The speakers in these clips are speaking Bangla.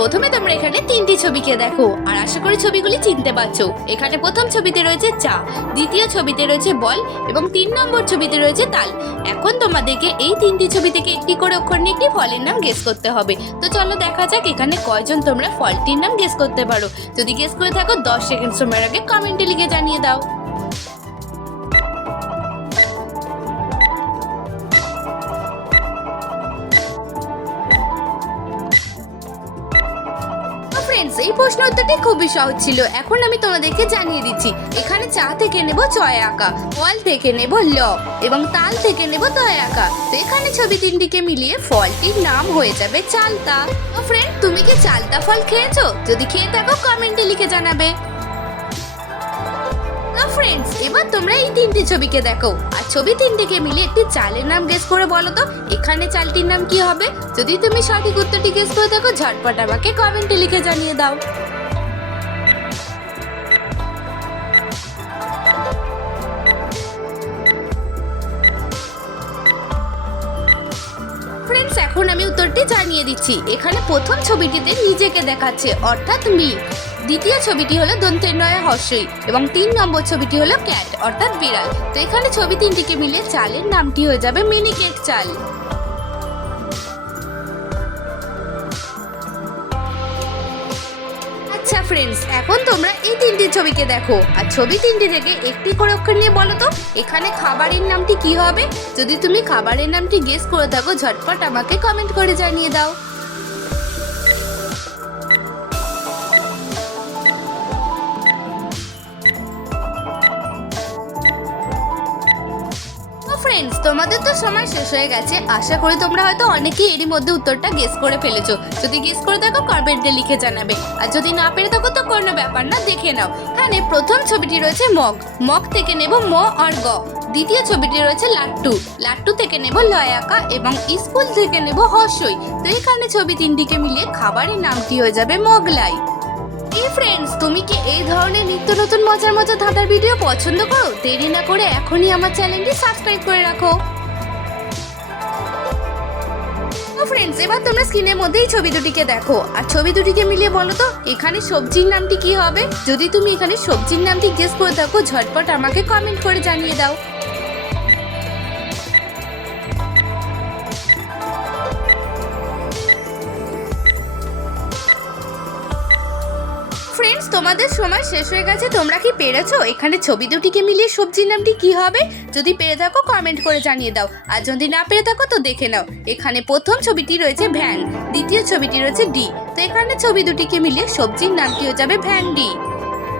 প্রথমে তোমরা এখানে তিনটি ছবিকে দেখো আর আশা করি ছবিগুলি চিনতে পারছো। এখানে প্রথম ছবিতে রয়েছে চা, দ্বিতীয় ছবিতে রয়েছে বল এবং 3 নম্বর ছবিতে রয়েছে তাল। এখন তোমাদেরকে এই তিনটি ছবি থেকে একটি করে অক্ষর নিয়ে একটি ফলের নাম গেস করতে হবে। তো চলো দেখা যাক এখানে কয়জন তোমরা ফলটির নাম গেস করতে পারো। যদি গেস করে থাকো 10 সেকেন্ড সময়ের আগে কমেন্টে লিখে জানিয়ে দাও। এই প্রশ্ন উত্তরটি খুবই সহজ ছিল। এখন আমি তোমাদেরকে জানিয়ে দিচ্ছি। এখানে চা থেকে নেব চয় আঁকা, ফল থেকে নেব ল এবং তাল থেকে নেব তয় আঁকা। তো এখানে ছবি তিনটিকে মিলিয়ে ফলটির নাম হয়ে যাবে চালতা। তো ফ্রেন্ড, তুমি কি চালতা ফল খেয়েছো? যদি খেয়ে থাকো কমেন্টে লিখে জানাবে। ফ্রেন্ডস, এবার তোমরা এই তিনটি ছবিকে দেখো আর ছবি তিনটিকে মিলে একটি চালের নাম গেস করে বলো তো এখানে চালটির নাম কি হবে। যদি তুমি সঠিক উত্তরটি গেস করে থাকো ঝটপট আমাকে কমেন্টে লিখে জানিয়ে দাও। ফ্রেন্ডস, এখন আমি উত্তরটি জানিয়ে দিচ্ছি। এখানে প্রথম ছবিটিতে নিজেকে দেখাচ্ছে অর্থাৎ মি, দ্বিতীয় ছবিটি হলো দন্তের নয় হর্ষই এবং 3 নম্বর ছবিটি হলো ক্যাট অর্থাৎ বিড়াল। তো এখানে ছবি তিনটিকে মিলে চালের নামটি হয়ে যাবে মিনি কেক চাল। আচ্ছা ফ্রেন্ডস, এখন তোমরা এই তিনটি ছবিকে দেখো আর ছবি তিনটি থেকে একটি করে অক্ষর নিয়ে বলো তো এখানে খাবারের নামটি কি হবে। যদি তুমি খাবারের নামটি গেস করে থাকো ঝটপট আমাকে কমেন্ট করে জানিয়ে দাও। ফ্রেন্ডস, তোমাদের তো সময় শেষ হয়ে গেছে। আশা করি তোমরা হয়তো অনেকেই এরই মধ্যে উত্তরটা গেস করে ফেলেছো। যদি গেস করে থাকো কমেন্টে লিখে জানাবে আর যদি না পেরে থাকো তো কোনো ব্যাপার না, দেখে নাও। এখানে প্রথম ছবিটি রয়েছে মগ, মগ থেকে নেব ম আর গ। দ্বিতীয় ছবিটি রয়েছে লাট্টু, লাট্টু থেকে নেব লয় আঁকা এবং স্কুল থেকে নেব হর্ষই। তো এখানে ছবি তিনটিকে মিলিয়ে খাবারের নামটি হয়ে যাবে মোগলাই। ফ্রেন্ডস, তুমি কি এই ধরনের নিত্য নতুন মজার মজার ধাঁধার ভিডিও পছন্দ করো? দেরি না করে এখনই আমার চ্যানেলটি সাবস্ক্রাইব করে রাখো। ফ্রেন্ডস, এবার তোমরা স্ক্রিনের মধ্যেই ছবি দুটিকে দেখো আর ছবি দুটিকে মিলিয়ে বলো তো এখানে সবজির নামটি কি হবে। যদি তুমি এখানে সবজির নামটি গেস করে থাকো ঝটপট আমাকে কমেন্ট করে জানিয়ে দাও। ফ্রেন্ডস, তোমাদের সময় শেষ হয়ে গেছে। তোমরা কি পেরেছো? এখানে ছবি দুটিকে মিলিয়ে সবজির নামটি কি হবে? যদি পেরে থাকো কমেন্ট করে জানিয়ে দাও আর যদি না পেরে থাকো তো দেখে নাও। এখানে প্রথম ছবিটি রয়েছে ভ্যান, দ্বিতীয় ছবিটি রয়েছে ডি। তো এখানে ছবি দুটিকে মিলিয়ে সবজির নামটি হয়ে যাবে ভ্যান্ডি।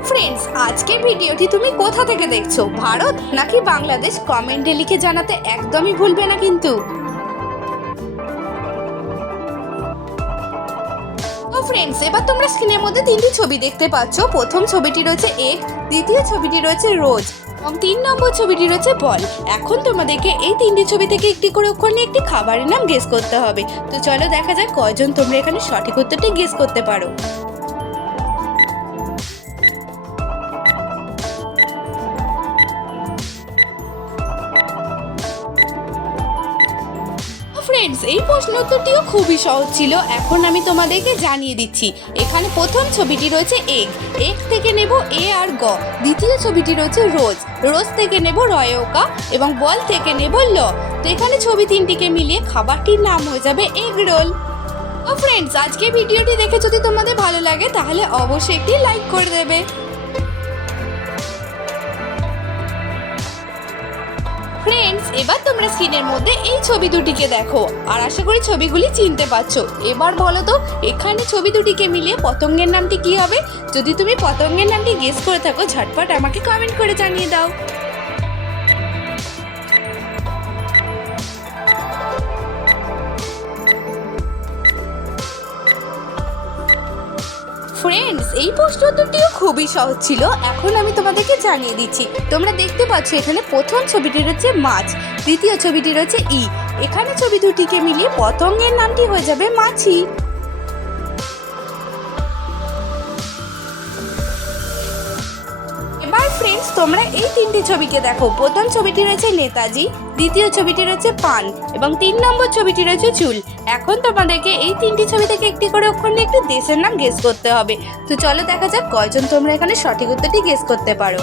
ফ্রেন্ডস, আজকের ভিডিওটি তুমি কোথা থেকে দেখছো? ভারত নাকি বাংলাদেশ? কমেন্টে লিখে জানাতে একদমই ভুলবে না কিন্তু। ফ্রেন্ডস, এবার তোমরা স্ক্রিনের মধ্যে তিনটি ছবি দেখতে পাচ্ছ। প্রথম ছবিটি রয়েছে এগ, দ্বিতীয় ছবিটি রয়েছে রোজ এবং 3 নম্বর ছবিটি রয়েছে বল। এখন তোমাদেরকে এই তিনটি ছবি থেকে একটি করে অক্ষর নিয়ে একটি খাবারের নাম গেস করতে হবে। তো চলো দেখা যাক কয়জন তোমরা এখানে সঠিক উত্তরটি গেস করতে পারো। ফ্রেন্ডস, এই প্রশ্ন উত্তরটিও খুবই সহজ ছিল। এখন আমি তোমাদেরকে জানিয়ে দিচ্ছি। এখানে প্রথম ছবিটি রয়েছে এগ, এগ থেকে নেব এ আর গ। দ্বিতীয় ছবিটি রয়েছে রোজ, রোজ থেকে নেব রয়কা এবং বল থেকে নেব ল। তো এখানে ছবি তিনটিকে মিলিয়ে খাবারটির নাম হয়ে যাবে এগ রোল। ও ফ্রেন্ডস, আজকে ভিডিওটি দেখে যদি তোমাদের ভালো লাগে তাহলে অবশ্যই একটি লাইক করে দেবে। ফ্রেন্ডস, এবার তোমরা স্ক্রিনের মধ্যে এই ছবি দুটিকে দেখো আর আশা করি ছবিগুলি চিনতে পারছো। এবার বলো তো এখানে ছবি দুটিকে মিলিয়ে পতঙ্গের নামটি কি হবে। যদি তুমি পতঙ্গের নামটি গেস করে থাকো ঝটপট আমাকে কমেন্ট করে জানিয়ে দাও। ফ্রেন্ডস, এই প্রশ্ন উত্তরটিও খুবই সহজ ছিল। এখন আমি তোমাদেরকে জানিয়ে দিচ্ছি। তোমরা দেখতে পাচ্ছ এখানে প্রথম ছবিটি রয়েছে মাছ, দ্বিতীয় ছবিটি রয়েছে ই। এখানে ছবি দুটিকে মিলিয়ে পতঙ্গের নামটি হয়ে যাবে মাছি। এবার ফ্রেন্ডস, তোমরা এই তিনটি ছবিকে দেখো। প্রথম ছবিটি রয়েছে নেতাজি, দ্বিতীয় ছবিটি রয়েছে পান এবং 3 নম্বর ছবিটি রয়েছে চুল। এখন তোমাদেরকে এই তিনটি ছবি থেকে একটি করে অক্ষর নিয়ে একটি দেশের নাম গেস করতে হবে। তো চলো দেখা যাক কয়জন তোমরা এখানে সঠিক উত্তরটি গেস করতে পারো।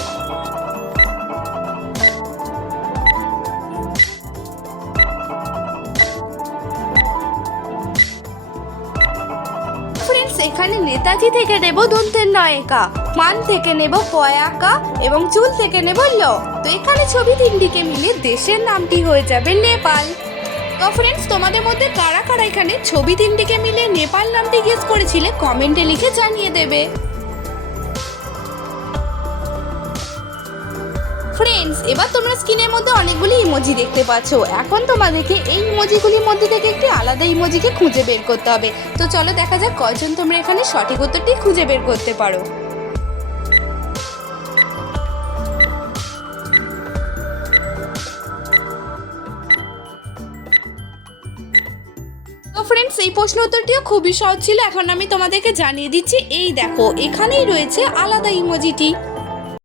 ফ্রেন্ডস, এখানে নেতাজি থেকে নেব দন্তের নয়কা, মান থেকে নেব পয়াকা এবং চুল থেকে নেব ল। তো এখানে ছবি তিনটিকে মিলে দেশের নামটি হয়ে যাবে নেপাল। তো ফ্রেন্ডস, তোমাদের মধ্যে কারা কারা এখানে ছবি তিনটিকে মিলে নেপাল নামটি গেস করেছিলে কমেন্টে লিখে জানিয়ে দেবে। ফ্রেন্ডস, এবার তোমরা স্ক্রিনের মধ্যে অনেকগুলি ইমোজি দেখতে পাচ্ছ। এখন তোমাদেরকে এই ইমোজিগুলির মধ্যে থেকে একটি আলাদা ইমোজিকে খুঁজে বের করতে হবে। তো চলো দেখা যাক কয়জন তোমরা এখানে সঠিক উত্তরটি খুঁজে বের করতে পারো। তো ফ্রেন্ডস, এই প্রশ্ন উত্তরটিও খুবই সহজ ছিল। এখন আমি তোমাদেরকে জানিয়ে দিচ্ছি, এই দেখো এখানেই রয়েছে আলাদা ইমোজিটি।